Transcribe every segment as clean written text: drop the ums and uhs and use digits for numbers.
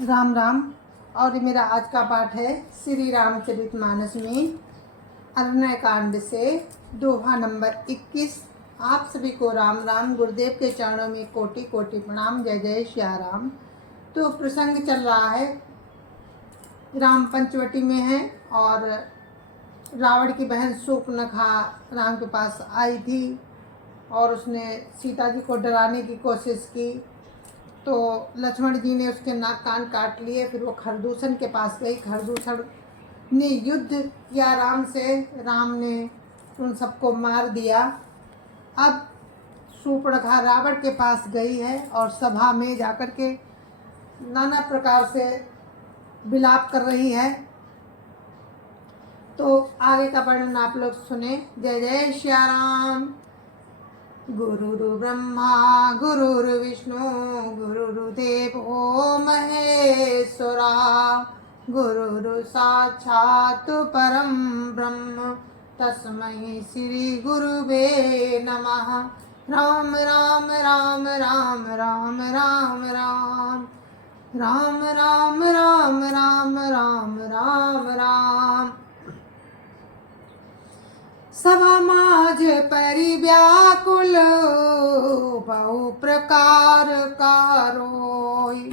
राम राम। और ये मेरा आज का पाठ है श्री रामचरितमानस में अरण्य कांड से दोहा नंबर 21। आप सभी को राम राम। गुरुदेव के चरणों में कोटि कोटि प्रणाम। जय जय श्या राम। तो प्रसंग चल रहा है, राम पंचवटी में है और रावण की बहन शूर्पणखा राम के पास आई थी और उसने सीता जी को डराने की कोशिश की। तो लक्ष्मण जी ने उसके नाक कान काट लिए। फिर वो खरदूषण के पास गई। खरदूषण ने युद्ध किया राम से। राम ने उन सबको मार दिया। अब शूर्पणखा रावण के पास गई है और सभा में जाकर के नाना प्रकार से विलाप कर रही है। तो आगे का वर्णन आप लोग सुने। जय जय श्या राम। गुरुर् ब्रह्मा गुरुर्विष्णु गुरुर्देवो महेश्वरा, गुरुर् साक्षात् परं ब्रह्म तस्मै श्री गुरुवे नमः। राम राम राम राम राम राम राम राम राम राम राम राम राम राम। सभा माझ परि व्याकुल बहु प्रकार कारोई,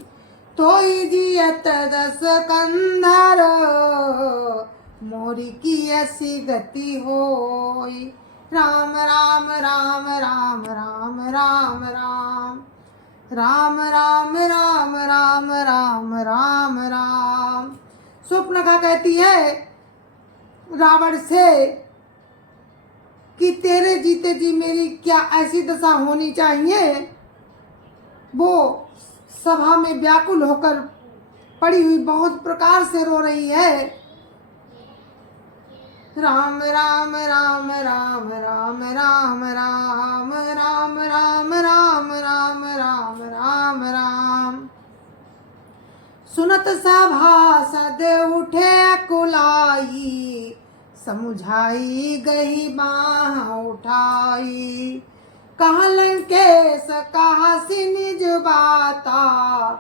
तोई जियत दस कंधर मोरी की ऐसी गति होई। राम राम राम राम राम राम राम राम राम राम राम राम राम राम। शूर्पणखा कहती है रावण से कि तेरे जीते जी मेरी क्या ऐसी दशा होनी चाहिए। वो सभा में व्याकुल होकर पड़ी हुई बहुत प्रकार से रो रही है। राम राम राम राम राम राम राम राम राम राम राम राम राम राम। सुनत सभासद उठे कुलाई, समुझाई गई बाह उठाई। कहा लंकेश कहा सी निज बाता,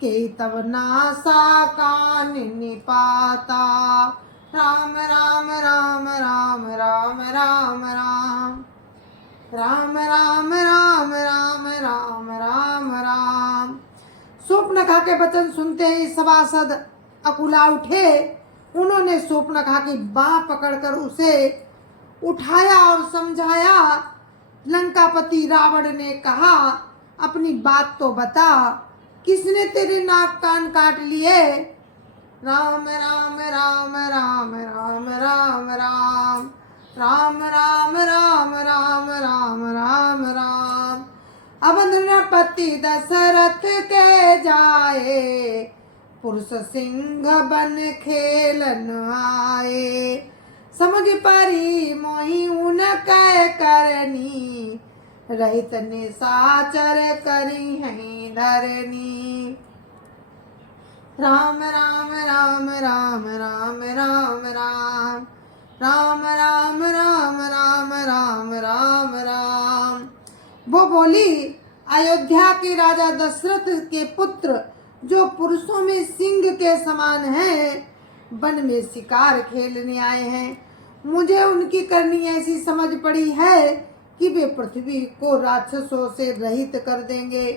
के तब नासा कान निपाता। राम राम राम राम राम राम राम राम राम राम राम राम राम राम। शूर्पणखा के वचन सुनते ही सभासद अकुला उठे। उन्होंने शूर्पणखा की बाँह पकड़कर उसे उठाया और समझाया। लंकापति रावण ने कहा, अपनी बात तो बता, किसने तेरे नाक कान काट लिए। राम राम राम राम राम राम राम राम राम राम राम राम राम राम। अब नृपति दशरथ के जाए, पुरुष सिंह बन खेलन आए। समझ परी मोहि उन कै करनी, रहित निशाचर करी हैं धरनी। राम राम राम राम राम राम राम राम राम राम राम राम राम राम। वो बोली, अयोध्या के राजा दशरथ के पुत्र जो पुरुषों में सिंह के समान हैं, वन में शिकार खेलने आए हैं। मुझे उनकी करनी ऐसी समझ पड़ी है कि वे पृथ्वी को राक्षसों से रहित कर देंगे।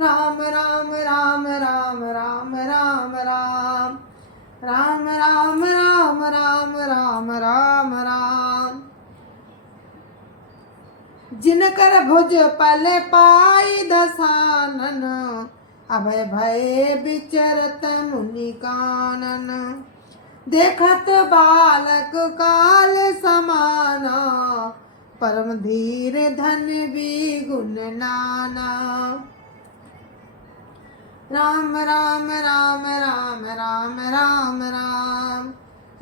राम राम राम राम राम राम राम राम राम राम राम राम राम राम। जिनकर भुज पल पाई दसानन, अभय भय विचरत मुनि कानन। देखत बालक काल समाना, परम धीर धन भी गुण नाना। राम राम राम राम राम राम राम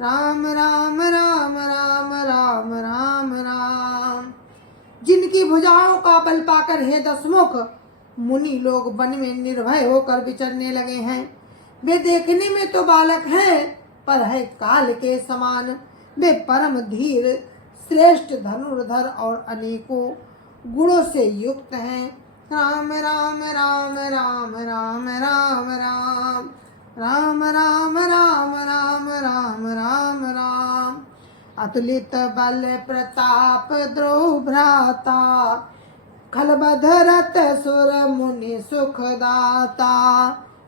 राम राम राम राम राम राम राम। जिनकी भुजाओं का बल पाकर हे दशमुख, मुनि लोग वन में निर्भय होकर विचरने लगे हैं। वे देखने में तो बालक हैं, पर है काल के समान। वे परम धीर, श्रेष्ठ धनुर्धर और अनेकों गुणों से युक्त हैं। राम राम राम राम राम राम राम राम राम राम राम राम राम राम। अतुलित बल प्रताप द्रोह भ्राता, खलबधरत सुर मुनि सुखदाता।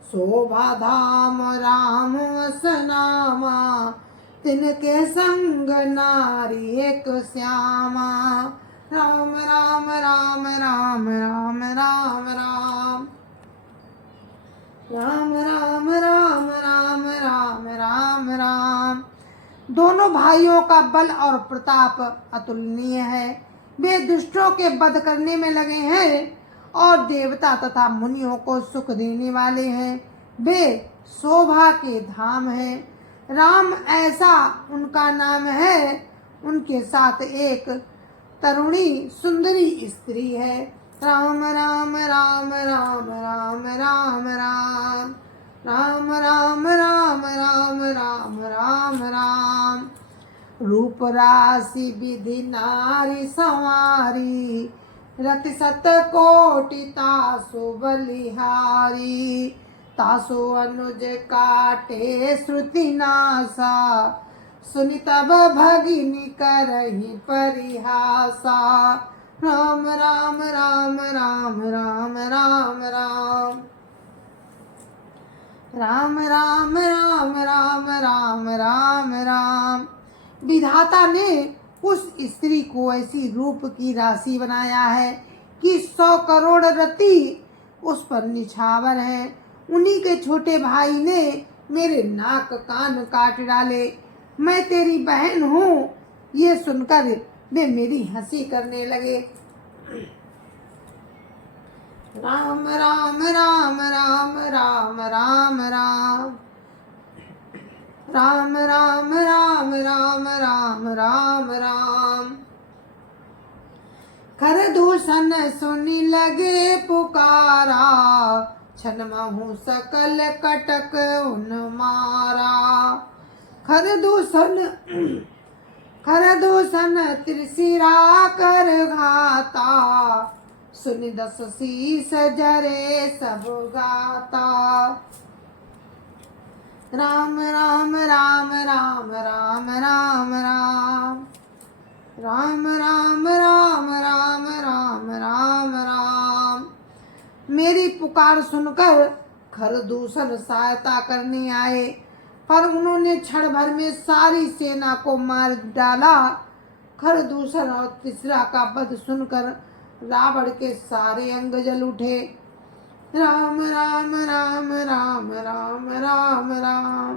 शोभा धाम राम असनामा, तिनके संग नारी एक श्यामा। राम राम राम राम राम राम राम। राम राम राम राम राम राम राम। दोनों भाइयों का बल और प्रताप अतुलनीय है। वे दुष्टों के वध करने में लगे हैं और देवता तथा मुनियों को सुख देने वाले हैं। वे शोभा के धाम हैं। राम ऐसा उनका नाम है। उनके साथ एक तरुणी सुंदरी स्त्री है। राम राम राम राम राम राम राम। राम राम राम राम राम राम राम। रूप राशि विधि नारी संवारी, रति सत कोटि तासु बलिहारी। तासु अनुज काटे श्रुति नासा, सुनि तब भगिनी करहि परिहासा। राम राम राम राम राम राम राम। राम राम राम राम राम राम राम। विधाता ने उस स्त्री को ऐसी रूप की राशि बनाया है कि 100 करोड़ रति उस पर निछावर है। उन्हीं के छोटे भाई ने मेरे नाक कान काट डाले। मैं तेरी बहन हूँ, ये सुनकर वे मेरी हंसी करने लगे। राम राम राम राम राम राम राम। राम राम राम राम राम राम राम। कर दूषण सुनी लगे पुकारा, छन महु सकल कटक उन मारा। खर दूषण त्रिशिरा कर घाता, सुनि 10 शीस जरे सब गाता। राम राम राम राम राम राम राम। राम राम राम राम राम राम राम। मेरी पुकार सुनकर खरदूषण सहायता करने आए, पर उन्होंने क्षण भर में सारी सेना को मार डाला। खरदूषण और तीसरा का वध सुनकर रावण के सारे अंग जल उठे। राम राम राम राम राम राम राम।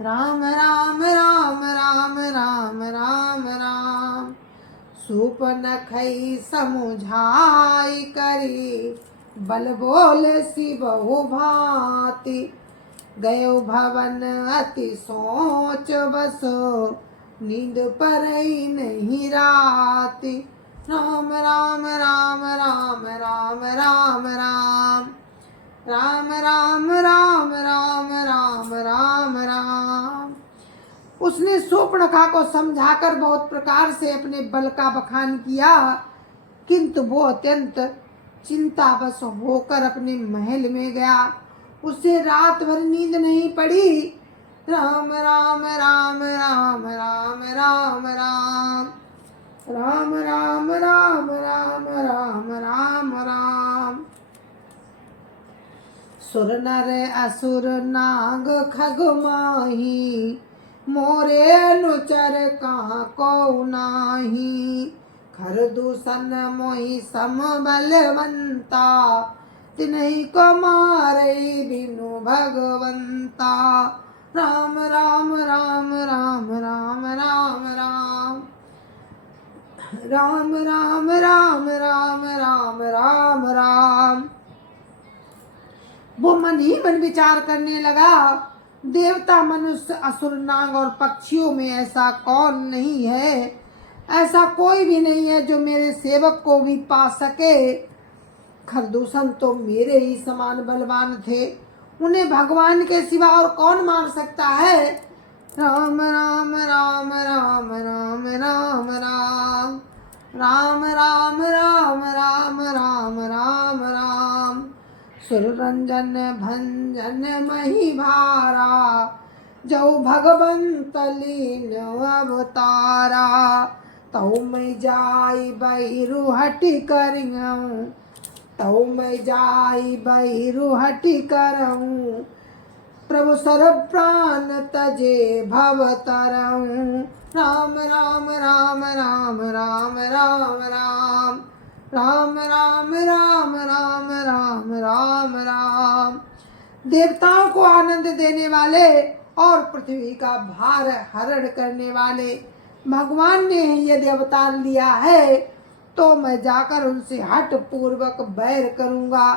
राम राम राम राम राम राम राम। सूपनखई समुझाई करी, बल बोल सी बहु भांति। गयो भवन अति सोच बसो, नींद परई नहीं राति। राम राम राम राम राम राम राम। राम राम राम राम राम राम राम। उसने शूर्पणखा को समझाकर बहुत प्रकार से अपने बल का बखान किया, किंतु वो अत्यंत चिंतावश होकर अपने महल में गया। उसे रात भर नींद नहीं पड़ी। राम राम राम राम राम राम राम। राम राम राम राम राम राम राम। सुर नर असुर नाग खग माही, मोरे अनुचर कहाँ को नाही। खरदूषण मोहि सम बलवंता, तिन्हि को मारे बिनु भगवंता। राम राम राम राम राम राम राम। राम राम राम राम राम राम राम। वो मन ही मन विचार करने लगा, देवता मनुष्य असुर नाग और पक्षियों में ऐसा कौन नहीं है, ऐसा कोई भी नहीं है जो मेरे सेवक को भी पा सके। खरदूषण तो मेरे ही समान बलवान थे, उन्हें भगवान के सिवा और कौन मार सकता है। राम राम राम राम राम राम राम। राम राम राम राम राम राम राम। सुररंजन भंजन मही भारा, जो भगवंत लीन अवतारा। तऊ मैं जाई बहिरु हटि करियऊँ, तऊ मैं जाई बहिरु हटि करऊँ। प्रभु सर प्राण तजे भव तरऊँ। राम राम राम राम राम राम राम राम राम राम राम राम राम राम। देवताओं को आनंद देने वाले और पृथ्वी का भार हरण करने वाले भगवान ने यदि अवतार लिया है तो मैं जाकर उनसे हठ पूर्वक बैर करूंगा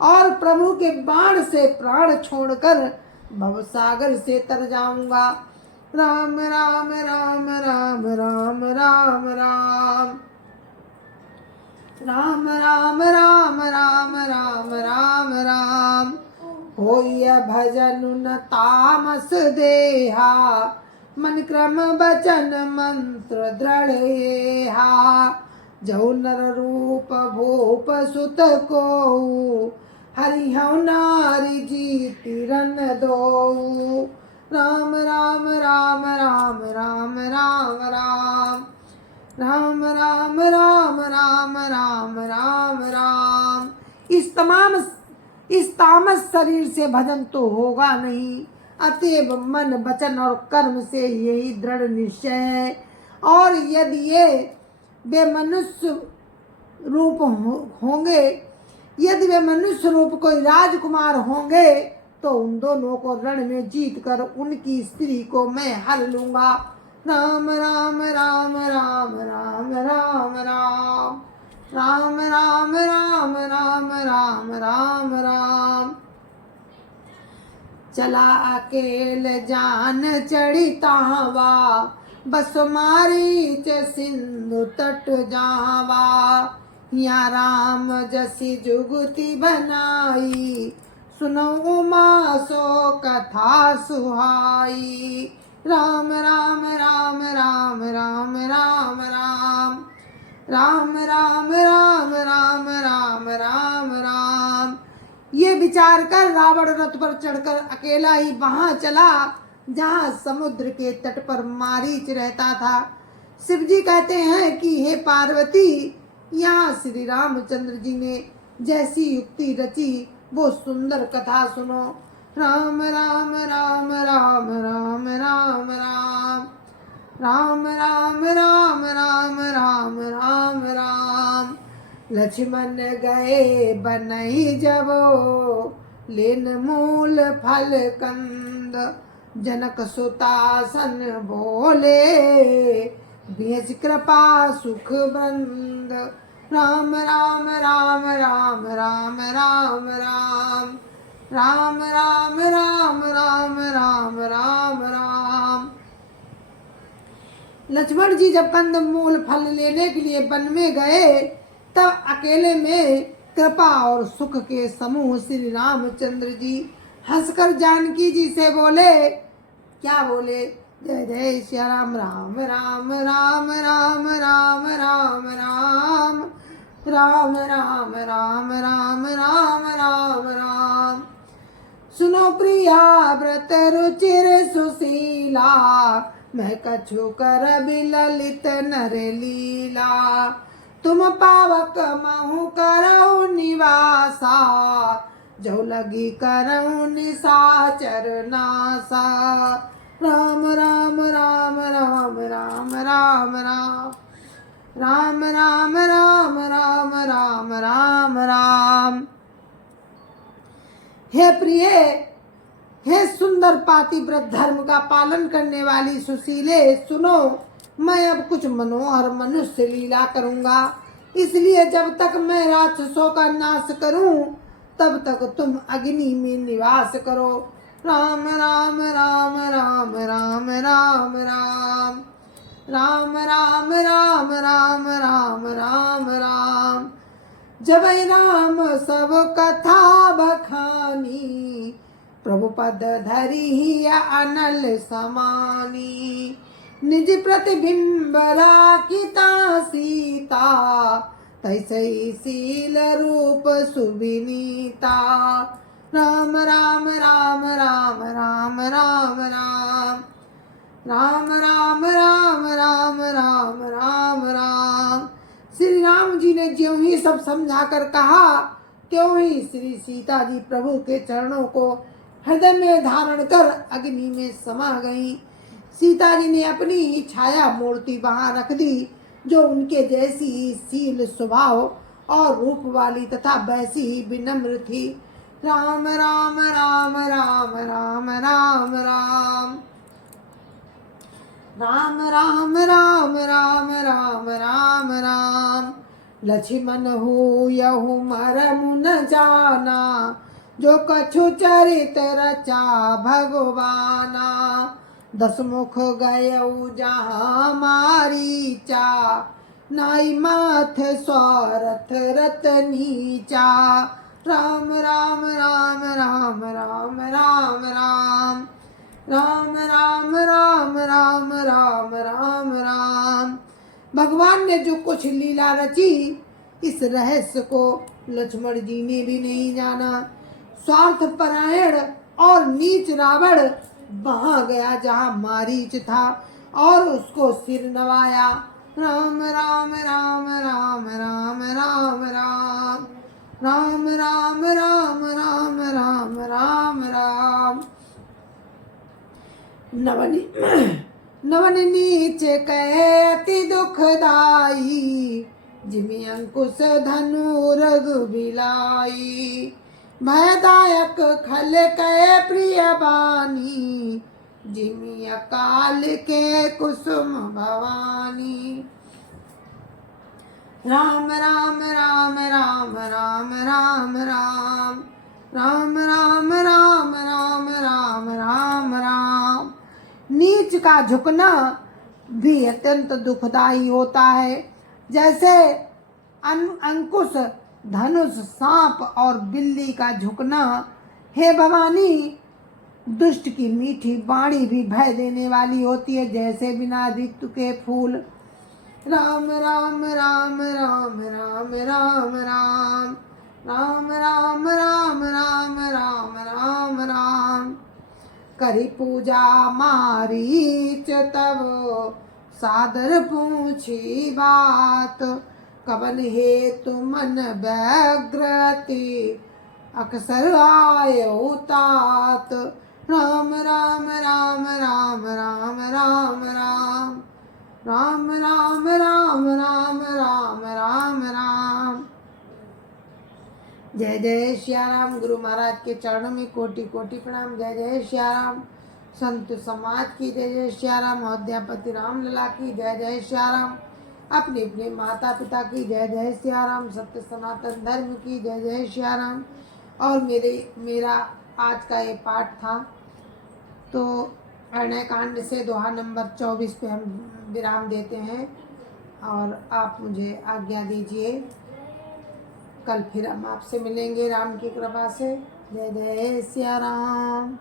और प्रभु के बाण से प्राण छोड़कर भवसागर से तर जाऊंगा। राम राम राम राम राम राम राम राम राम राम राम राम राम राम। होय भजन न तामस देहा, मन क्रम बचन मंत्र दृढ़ येहा। जौ नर रूप भूप सुत को, हरि हऊ नारी जीति रन दो। राम राम राम राम राम राम राम राम राम राम राम राम राम राम। इस तामस शरीर से भजन तो होगा नहीं, अतएव मन वचन और कर्म से यही दृढ़ निश्चय है। और यदि ये वे मनुष्य रूप होंगे, यदि वे मनुष्य रूप कोई राजकुमार होंगे तो उन दोनों को रण में जीत कर उनकी स्त्री को मैं हर लूंगा। राम राम राम राम राम राम राम राम राम राम राम राम राम राम। चला अकेल जान चढ़ी तावा, बस मारी च सिंधु तट जावा। या राम जसी जुगति बनाई, सुनो उमा सो कथा सुहाई। राम राम राम राम राम राम राम राम राम राम राम राम राम राम। ये विचार कर रावण रथ पर चढ़कर अकेला ही वहां चला जहां समुद्र के तट पर मारीच रहता था। शिव जी कहते हैं कि हे पार्वती, यहाँ श्री रामचंद्र जी ने जैसी युक्ति रची वो सुंदर कथा सुनो। राम राम राम राम राम राम राम राम राम राम राम राम राम राम। लक्ष्मण गए बनई जबो, लेन मूल फल कंद। जनक सुतासन बोले, बेच कृपा सुख बंद। राम राम राम राम राम राम राम राम राम राम राम राम राम राम। लक्ष्मण जी जब कंद मूल फल लेने के लिए वन में गए तब अकेले में कृपा और सुख के समूह श्री रामचंद्र जी हंसकर जानकी जी से बोले, क्या बोले? जय जय श्री राम राम राम राम राम राम राम राम राम राम राम राम राम राम राम। सुनो प्रिया व्रत रुचिर सुशीला, मैं कछु कर ललित नर लीला। तुम पावक महु करऊ निवासा, जो लगी करऊ निशाचर नासा। राम राम राम राम राम राम राम राम राम राम राम राम राम राम। हे प्रिय, हे सुंदर पातिव्रत धर्म का पालन करने वाली सुशीले, सुनो, मैं अब कुछ मनोहर मनुष्य लीला करूंगा। इसलिए जब तक मैं राक्षसों का नाश करूं तब तक तुम अग्नि में निवास करो। राम राम राम राम राम राम राम राम राम राम राम राम राम राम। जब राम सब कथा बखानी, प्रभु पद धरी ही अनल समानी। निज प्रतिबिंब राखिता सीता, तैसई शील रूप सुविनीता। राम राम राम राम राम राम राम राम राम राम राम राम राम राम। श्री राम जी ने ज्यों ही सब समझा कर कहा, त्यों ही श्री सीता जी प्रभु के चरणों को हृदय में धारण कर अग्नि में समा गईं। सीता जी ने अपनी ही छाया मूर्ति वहां रख दी, जो उनके जैसी ही शील स्वभाव और रूप वाली तथा वैसी ही विनम्र थी। राम राम राम राम राम राम राम राम राम राम राम राम राम राम। लक्ष्मण हो यहु मरमु न जाना, जो कछु चरित रचा भगवाना। दसमुख गयऊ जहाँ मारीचा, नाई माथ स्वारथ रत नीचा। राम राम राम राम राम राम राम राम राम राम राम राम राम राम। भगवान ने जो कुछ लीला रची, इस रहस्य को लक्ष्मण जी ने भी नहीं जाना। स्वार्थ परायण और नीच रावण वहां गया जहां मारीच था और उसको सिर नवाया। राम राम राम राम राम राम राम राम राम राम राम राम राम राम। नवन नीच कहे अति दुखदाई, जिमि अंकुश धनु रघु बिलाई। भयदायक खल कहे प्रिय बानी, जिमि अकाल के कुसुम भवानी। राम राम राम राम राम राम राम राम राम राम राम राम राम राम। नीच का झुकना भी अत्यंत दुखदाई होता है। जैसे अंकुश, धनुष, सांप और बिल्ली का झुकना। हे भवानी, दुष्ट की मीठी वाणी भी भय देने वाली होती है, जैसे बिना ऋतु के फूल। राम राम राम राम राम राम राम राम राम राम राम राम राम राम। करी पूजा मारीच तब सादर पूछी बात, कवन हेतु मन व्यग्रति अक्सर आयो तात। राम राम राम राम राम राम राम राम राम राम राम राम राम राम। जय जय श्या राम। गुरु महाराज के चरणों में कोटि कोटि प्रणाम। जय जय श्या राम। संत समाज की जय जय श्या राम। अयोध्यापति राम लला की जय जय श्या राम। अपने अपने माता पिता की जय जय श्या राम। सत्य सनातन धर्म की जय जय श्या राम। और मेरा आज का ये पाठ था, तो अरण्य कांड से दोहा नंबर 24 पे हम विराम देते हैं और आप मुझे आज्ञा दीजिए। कल फिर हम आपसे मिलेंगे राम की कृपा से। जय जय श्या राम।